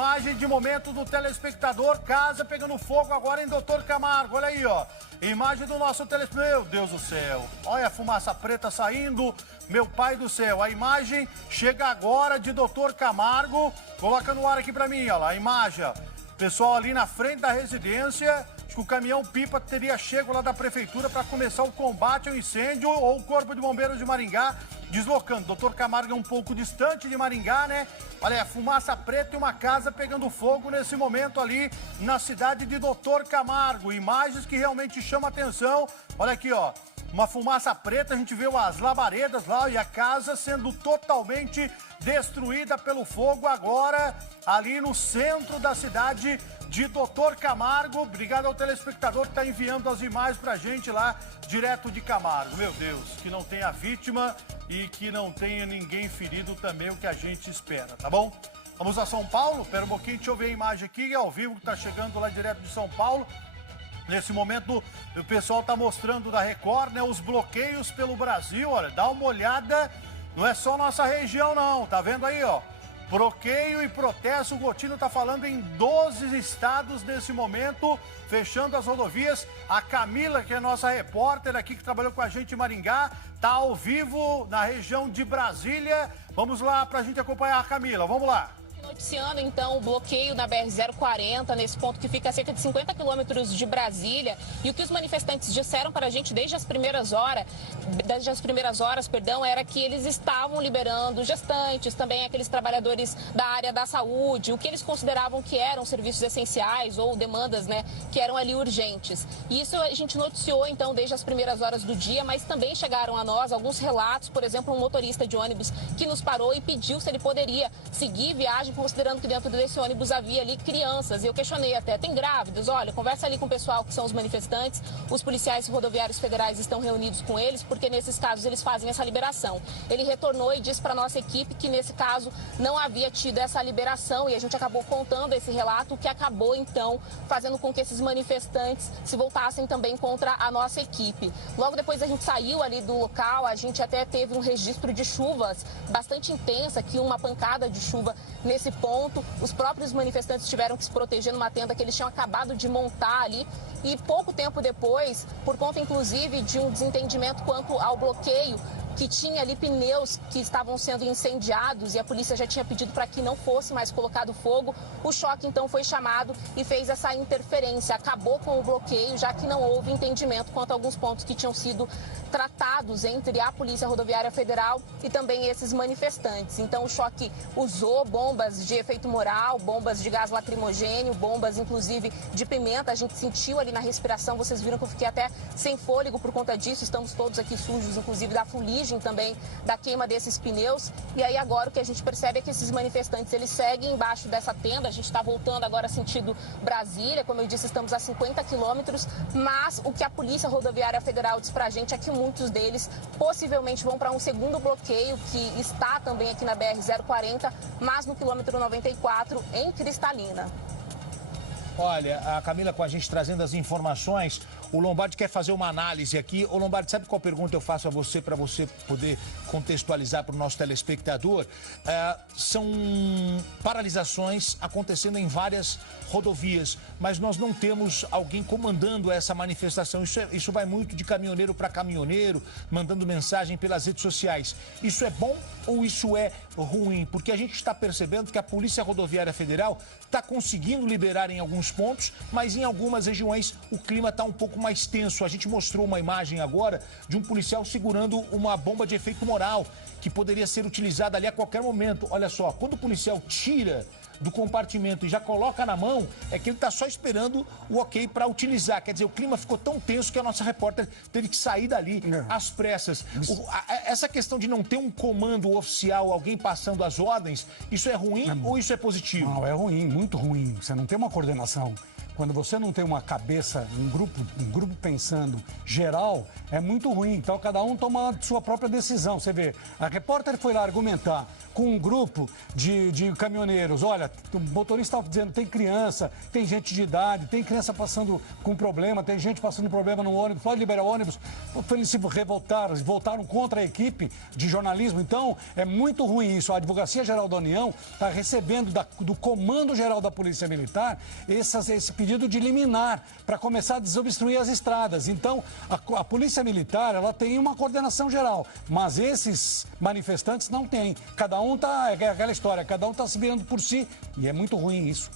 imagem de momento do telespectador, casa pegando fogo agora em Doutor Camargo, olha aí, ó. Imagem do nosso telespectador, meu Deus do céu, olha a fumaça preta saindo, meu pai do céu. A imagem chega agora de Doutor Camargo, coloca no ar aqui pra mim, ó lá, a imagem, ó. Pessoal ali na frente da residência, acho que o caminhão-pipa teria chego lá da prefeitura para começar o combate ao incêndio, ou o Corpo de Bombeiros de Maringá deslocando. Doutor Camargo é um pouco distante de Maringá, né? Olha, fumaça preta e uma casa pegando fogo nesse momento ali na cidade de Doutor Camargo. Imagens que realmente chamam a atenção. Olha aqui, ó. Uma fumaça preta, a gente vê as labaredas lá e a casa sendo totalmente destruída pelo fogo agora ali no centro da cidade de Doutor Camargo. Obrigado ao telespectador que está enviando as imagens pra gente lá, direto de Camargo. Meu Deus, que não tenha vítima e que não tenha ninguém ferido também, o que a gente espera, tá bom? Vamos a São Paulo? Espera um pouquinho, deixa eu ver a imagem aqui, ao vivo, que está chegando lá direto de São Paulo. Nesse momento, o pessoal está mostrando da Record, né, os bloqueios pelo Brasil. Olha, dá uma olhada, não é só nossa região, não. Tá vendo aí, ó? Bloqueio e protesto. O Gotino está falando em 12 estados nesse momento, fechando as rodovias. A Camila, que é nossa repórter aqui, que trabalhou com a gente em Maringá, está ao vivo na região de Brasília. Vamos lá para a gente acompanhar a Camila. Vamos lá. Noticiando, então, o bloqueio na BR-040, nesse ponto que fica a cerca de 50 quilômetros de Brasília. E o que os manifestantes disseram para a gente desde as primeiras horas, era que eles estavam liberando gestantes, também aqueles trabalhadores da área da saúde, o que eles consideravam que eram serviços essenciais ou demandas, né, que eram ali urgentes. E isso a gente noticiou, então, desde as primeiras horas do dia, mas também chegaram a nós alguns relatos, por exemplo, um motorista de ônibus que nos parou e pediu se ele poderia seguir viagem, considerando que dentro desse ônibus havia ali crianças. E eu questionei até, tem grávidos? Olha, conversa ali com o pessoal que são os manifestantes. Os policiais rodoviários federais estão reunidos com eles, porque nesses casos eles fazem essa liberação. Ele retornou e disse para nossa equipe que nesse caso não havia tido essa liberação, e a gente acabou contando esse relato, que acabou então fazendo com que esses manifestantes se voltassem também contra a nossa equipe. Logo depois a gente saiu ali do local, a gente até teve um registro de chuvas bastante intensa, que uma pancada de chuva nesse ponto. Os próprios manifestantes tiveram que se proteger numa tenda que eles tinham acabado de montar ali. E pouco tempo depois, por conta inclusive de um desentendimento quanto ao bloqueio, que tinha ali pneus que estavam sendo incendiados e a polícia já tinha pedido para que não fosse mais colocado fogo, o choque então foi chamado e fez essa interferência, acabou com o bloqueio, já que não houve entendimento quanto a alguns pontos que tinham sido tratados entre a Polícia Rodoviária Federal e também esses manifestantes. Então o choque usou bombas de efeito moral, bombas de gás lacrimogênio, bombas inclusive de pimenta. A gente sentiu ali na respiração, vocês viram que eu fiquei até sem fôlego por conta disso, estamos todos aqui sujos, inclusive da fuligem também da queima desses pneus. E aí agora o que a gente percebe é que esses manifestantes, eles seguem embaixo dessa tenda. A gente está voltando agora sentido Brasília, como eu disse, estamos a 50 quilômetros, mas o que a Polícia Rodoviária Federal diz pra gente é que muitos deles possivelmente vão para um segundo bloqueio, que está também aqui na BR-040, mas no quilômetro 94, em Cristalina. Olha, a Camila com a gente trazendo as informações. O Lombardi quer fazer uma análise aqui. Ô Lombardi, sabe qual pergunta eu faço a você para você poder contextualizar para o nosso telespectador? São paralisações acontecendo em várias rodovias, mas nós não temos alguém comandando essa manifestação. Isso vai muito de caminhoneiro para caminhoneiro, mandando mensagem pelas redes sociais. Isso é bom ou isso é ruim? Porque a gente está percebendo que a Polícia Rodoviária Federal está conseguindo liberar em alguns pontos, mas em algumas regiões o clima está um pouco mais tenso. A gente mostrou uma imagem agora de um policial segurando uma bomba de efeito moral que poderia ser utilizada ali a qualquer momento. Olha só, quando o policial tira do compartimento e já coloca na mão, é que ele está só esperando o ok para utilizar. Quer dizer, o clima ficou tão tenso que a nossa repórter teve que sair dali às pressas. Essa questão de não ter um comando oficial, alguém passando as ordens, isso é ruim ou isso é positivo? Não, é ruim, muito ruim. Você não tem uma coordenação. quando você não tem uma cabeça, um grupo pensando geral, é muito ruim. Então, cada um toma a sua própria decisão. Você vê, a repórter foi lá argumentar com um grupo de caminhoneiros. Olha, o motorista estava dizendo, tem criança, tem gente de idade, tem criança passando com problema, tem gente passando problema no ônibus, pode liberar o ônibus. Eles se revoltaram, voltaram contra a equipe de jornalismo. Então, é muito ruim isso. A Advocacia Geral da União está recebendo do Comando Geral da Polícia Militar esse pedido de liminar para começar a desobstruir as estradas. Então, a Polícia Militar, ela tem uma coordenação geral, mas esses manifestantes não têm. Cada um tá, é aquela história, cada um está se virando por si e é muito ruim isso.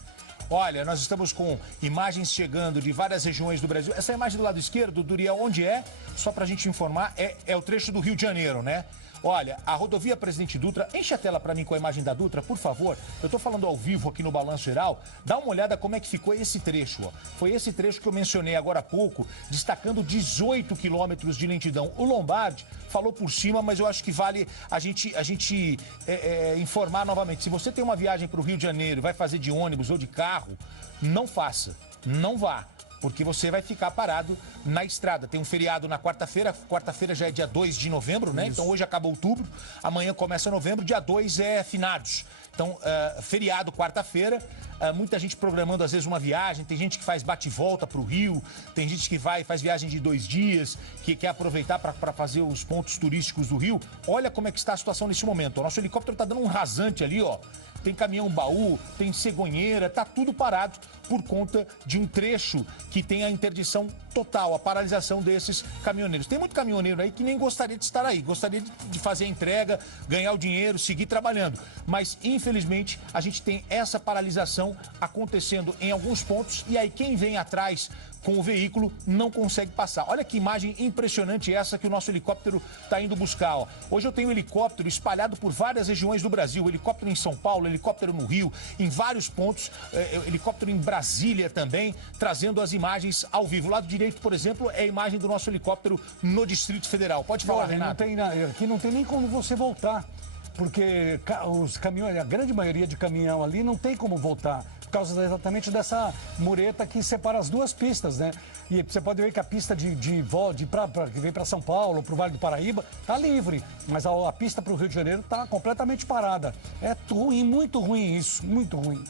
Olha, nós estamos com imagens chegando de várias regiões do Brasil. Essa imagem do lado esquerdo, Duriel, onde é? Só para a gente informar, é o trecho do Rio de Janeiro, né? Olha, a rodovia Presidente Dutra, enche a tela para mim com a imagem da Dutra, por favor. Eu estou falando ao vivo aqui no Balanço Geral. Dá uma olhada como é que ficou esse trecho, ó. Foi esse trecho que eu mencionei agora há pouco, destacando 18 quilômetros de lentidão. O Lombardi falou por cima, mas eu acho que vale a gente informar novamente. Se você tem uma viagem para o Rio de Janeiro, vai fazer de ônibus ou de carro, não faça, não vá. Porque você vai ficar parado na estrada. Tem um feriado na quarta-feira. Quarta-feira já é dia 2 de novembro, né? Isso. Então hoje acaba outubro, amanhã começa novembro, dia 2 é finados. Então, feriado quarta-feira, muita gente programando às vezes uma viagem, tem gente que faz bate-volta para o Rio, tem gente que faz viagem de 2 dias, que quer aproveitar para fazer os pontos turísticos do Rio. Olha como é que está a situação nesse momento. O nosso helicóptero está dando um rasante ali, ó. Tem caminhão baú, tem cegonheira, tá tudo parado por conta de um trecho que tem a interdição total, a paralisação desses caminhoneiros. Tem muito caminhoneiro aí que nem gostaria de estar aí, gostaria de fazer a entrega, ganhar o dinheiro, seguir trabalhando. Mas, infelizmente, a gente tem essa paralisação acontecendo em alguns pontos e aí quem vem atrás com o veículo não consegue passar. Olha que imagem impressionante essa que o nosso helicóptero está indo buscar, ó. Hoje eu tenho um helicóptero espalhado por várias regiões do Brasil, helicóptero em São Paulo, helicóptero no Rio, em vários pontos, helicóptero em Brasília também, trazendo as imagens ao vivo. O lado direito, por exemplo, é a imagem do nosso helicóptero no Distrito Federal. Pode falar, Renato. Aqui não tem nem como você voltar, porque os caminhões, a grande maioria de caminhão ali não tem como voltar. Por causa exatamente dessa mureta que separa as duas pistas, né? E você pode ver que a pista que vem para São Paulo, para o Vale do Paraíba, está livre, mas a pista para o Rio de Janeiro está completamente parada. É ruim, muito ruim isso, muito ruim.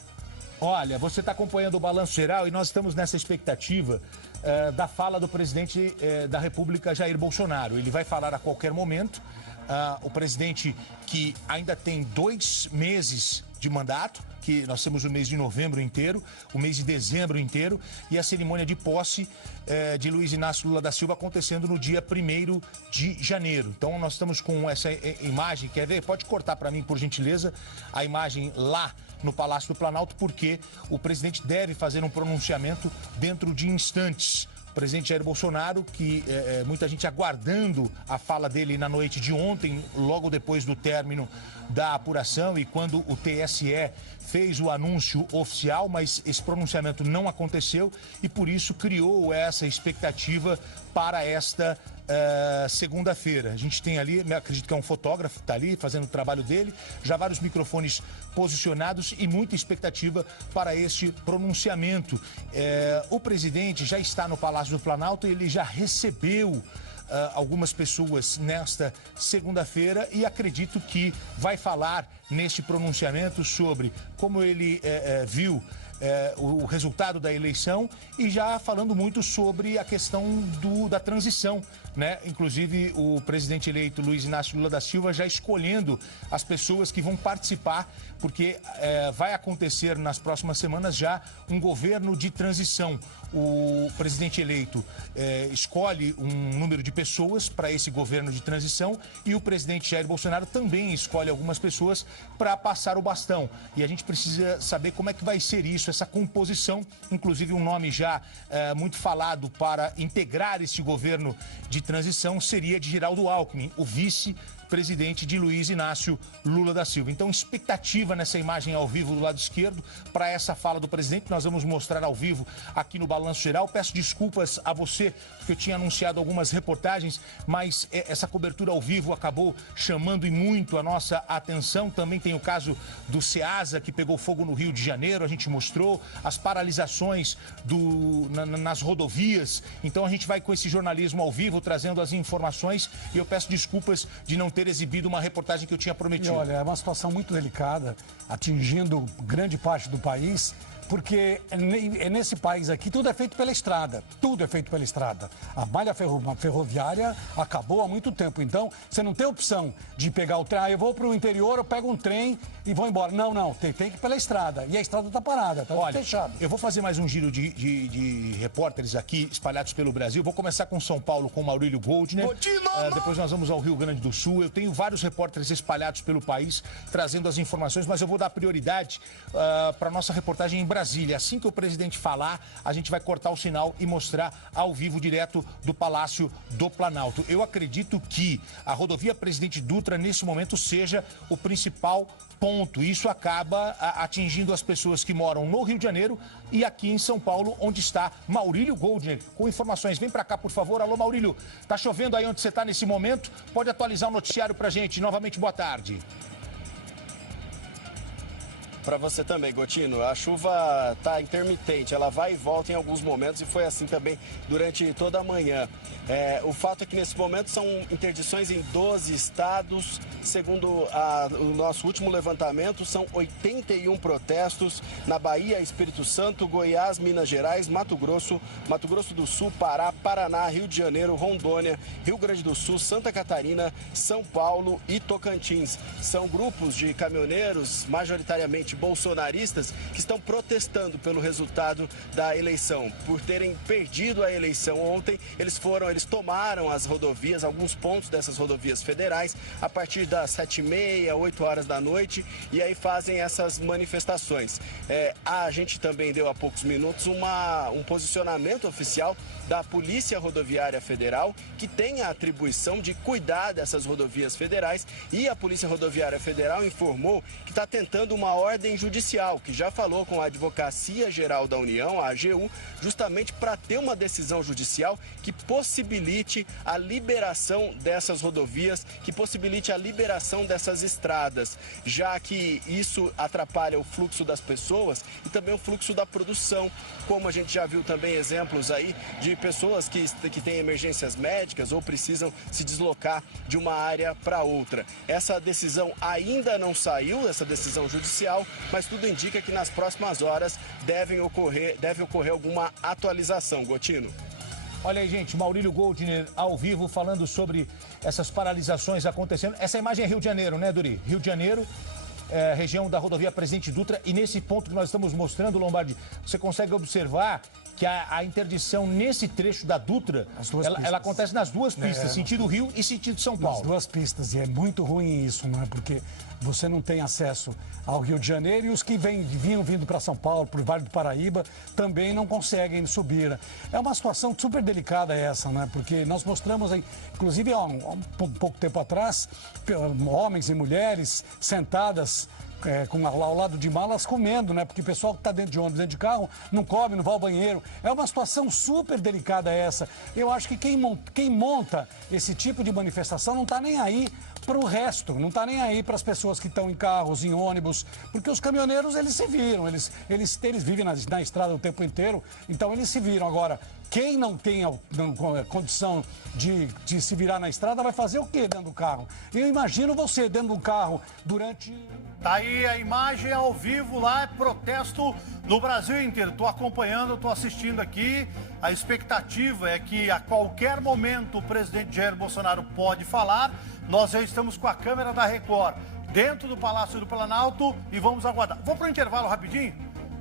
Olha, você está acompanhando o Balanço Geral e nós estamos nessa expectativa da fala do presidente da República, Jair Bolsonaro. Ele vai falar a qualquer momento. O presidente que ainda tem 2 meses de mandato, que nós temos o mês de novembro inteiro, o mês de dezembro inteiro, e a cerimônia de posse de Luiz Inácio Lula da Silva acontecendo no dia 1º de janeiro. Então nós estamos com essa imagem, quer ver? Pode cortar para mim, por gentileza, a imagem lá no Palácio do Planalto, porque o presidente deve fazer um pronunciamento dentro de instantes. O presidente Jair Bolsonaro, que muita gente aguardando a fala dele na noite de ontem, logo depois do término da apuração e quando o TSE fez o anúncio oficial, mas esse pronunciamento não aconteceu e por isso criou essa expectativa para esta segunda-feira. A gente tem ali, acredito que é um fotógrafo que está ali fazendo o trabalho dele, já vários microfones posicionados e muita expectativa para este pronunciamento. O presidente já está no Palácio do Planalto, ele já recebeu algumas pessoas nesta segunda-feira e acredito que vai falar neste pronunciamento sobre como ele viu o resultado da eleição e já falando muito sobre a questão da transição, né? Inclusive o presidente eleito Luiz Inácio Lula da Silva já escolhendo as pessoas que vão participar, porque vai acontecer nas próximas semanas já um governo de transição. O presidente eleito escolhe um número de pessoas para esse governo de transição e o presidente Jair Bolsonaro também escolhe algumas pessoas para passar o bastão. E a gente precisa saber como é que vai ser isso, essa composição. Inclusive um nome já muito falado para integrar esse governo de transição seria de Geraldo Alckmin, o vice presidente de Luiz Inácio Lula da Silva. Então, expectativa nessa imagem ao vivo do lado esquerdo para essa fala do presidente. Nós vamos mostrar ao vivo aqui no Balanço Geral. Peço desculpas a você, porque eu tinha anunciado algumas reportagens, mas essa cobertura ao vivo acabou chamando e muito a nossa atenção. Também tem o caso do Ceasa, que pegou fogo no Rio de Janeiro, a gente mostrou as paralisações nas rodovias. Então a gente vai com esse jornalismo ao vivo, trazendo as informações, e eu peço desculpas de não ter exibido uma reportagem que eu tinha prometido. E olha, é uma situação muito delicada, atingindo grande parte do país, porque nesse país aqui tudo é feito pela estrada, tudo é feito pela estrada. A malha ferroviária acabou há muito tempo, então você não tem opção de pegar o trem, eu vou para o interior, eu pego um trem e vou embora. Não, tem que ir pela estrada, e a estrada está parada, está fechada. Eu vou fazer mais um giro de repórteres aqui espalhados pelo Brasil. Vou começar com São Paulo, com Maurílio Goldner. Depois nós vamos ao Rio Grande do Sul. Eu tenho vários repórteres espalhados pelo país, trazendo as informações, mas eu vou dar prioridade para a nossa reportagem em Brasília. Assim que o presidente falar, a gente vai cortar o sinal e mostrar ao vivo, direto do Palácio do Planalto. Eu acredito que a rodovia Presidente Dutra, nesse momento, seja o principal ponto. Isso acaba atingindo as pessoas que moram no Rio de Janeiro e aqui em São Paulo, onde está Maurílio Goldner, com informações. Vem para cá, por favor. Alô, Maurílio. Tá chovendo aí onde você está nesse momento? Pode atualizar o noticiário pra gente. Novamente, boa tarde. Para você também, Gotino. A chuva está intermitente, ela vai e volta em alguns momentos e foi assim também durante toda a manhã. O fato é que nesse momento são interdições em 12 estados. Segundo o nosso último levantamento, são 81 protestos na Bahia, Espírito Santo, Goiás, Minas Gerais, Mato Grosso do Sul, Pará, Paraná, Rio de Janeiro, Rondônia, Rio Grande do Sul, Santa Catarina, São Paulo e Tocantins. São grupos de caminhoneiros, majoritariamente bolsonaristas, que estão protestando pelo resultado da eleição. Por terem perdido a eleição ontem, eles tomaram as rodovias, alguns pontos dessas rodovias federais, a partir das 7h30, 8 horas da noite, e aí fazem essas manifestações. A gente também deu há poucos minutos um posicionamento oficial da Polícia Rodoviária Federal, que tem a atribuição de cuidar dessas rodovias federais, e a Polícia Rodoviária Federal informou que está tentando uma ordem judicial, que já falou com a Advocacia Geral da União, a AGU, justamente para ter uma decisão judicial que possibilite a liberação dessas rodovias, que possibilite a liberação dessas estradas, já que isso atrapalha o fluxo das pessoas e também o fluxo da produção, como a gente já viu também exemplos aí de pessoas que têm emergências médicas ou precisam se deslocar de uma área para outra. Essa decisão ainda não saiu, essa decisão judicial, mas tudo indica que nas próximas horas deve ocorrer alguma atualização. Gotino. Olha aí, gente, Maurílio Goldner ao vivo falando sobre essas paralisações acontecendo. Essa imagem é Rio de Janeiro, né, Duri? Rio de Janeiro, região da rodovia Presidente Dutra, e nesse ponto que nós estamos mostrando, Lombardi, você consegue observar que a interdição nesse trecho da Dutra, ela acontece nas duas pistas, sentido Rio e sentido São Paulo. Nas duas pistas, e é muito ruim isso, não é? Porque você não tem acesso ao Rio de Janeiro e os que vinham vindo para São Paulo, para o Vale do Paraíba, também não conseguem subir. É uma situação super delicada essa, né? Porque nós mostramos, inclusive há um pouco tempo atrás, homens e mulheres sentadas ao lado de malas comendo, né? Porque o pessoal que está dentro de ônibus, dentro de carro, não come, não vai ao banheiro. É uma situação super delicada essa. Eu acho que quem monta esse tipo de manifestação não está nem aí para o resto, não está nem aí para as pessoas que estão em carros, em ônibus, porque os caminhoneiros, eles se viram, eles vivem na estrada o tempo inteiro, então eles se viram. Agora, quem não tem condição de se virar na estrada vai fazer o quê dentro do carro? Eu imagino você dentro do carro durante... Tá aí a imagem ao vivo lá, é protesto no Brasil inteiro. Tô acompanhando, tô assistindo aqui. A expectativa é que a qualquer momento o presidente Jair Bolsonaro pode falar. Nós já estamos com a câmera da Record dentro do Palácio do Planalto e vamos aguardar. Vou para o intervalo rapidinho.